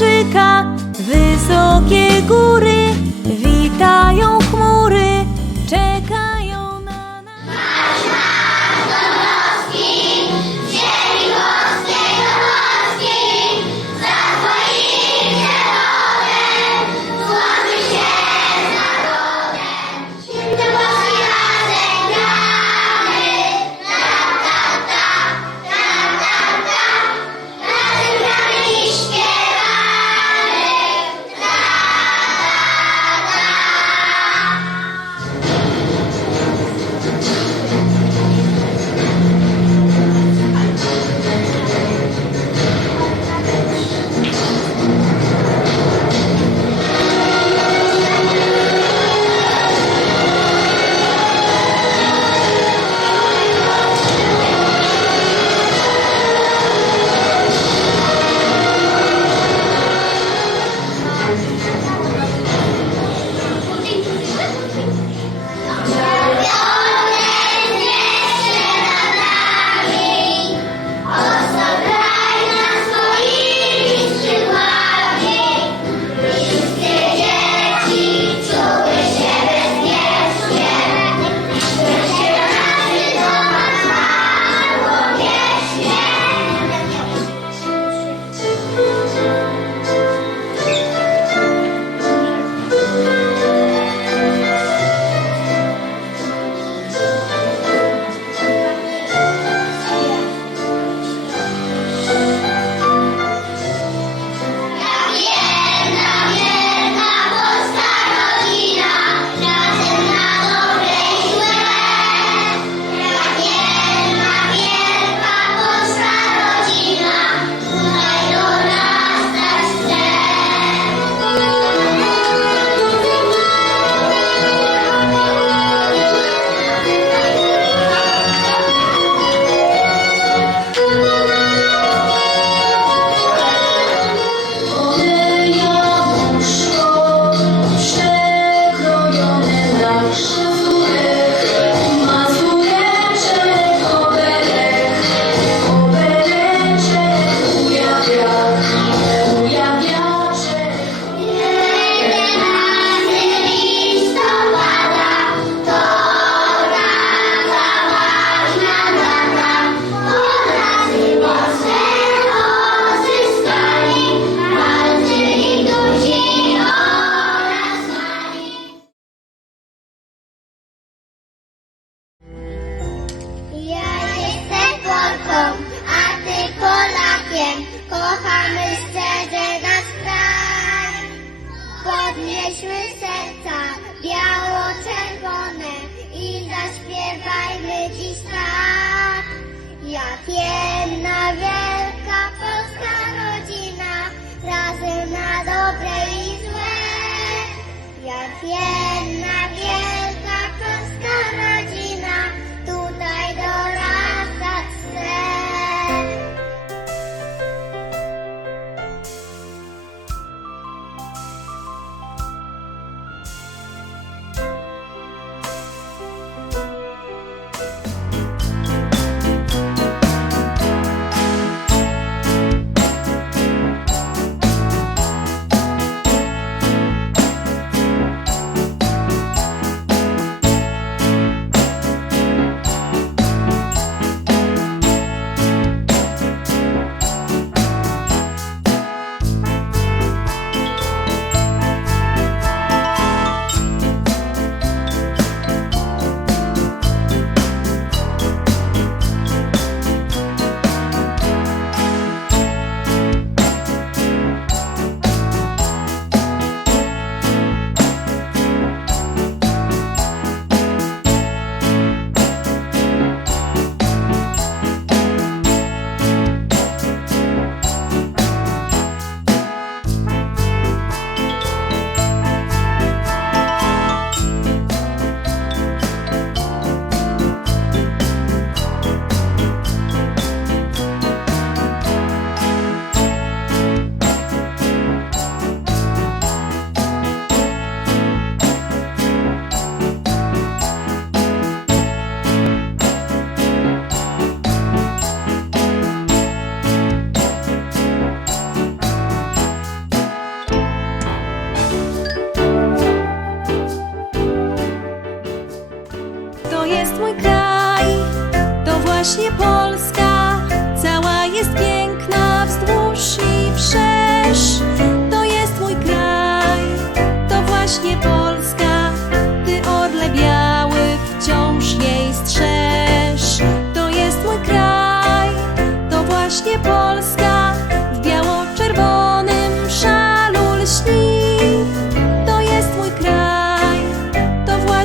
最高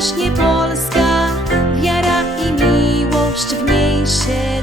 to właśnie Polska. Wiara i miłość w niej się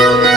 Música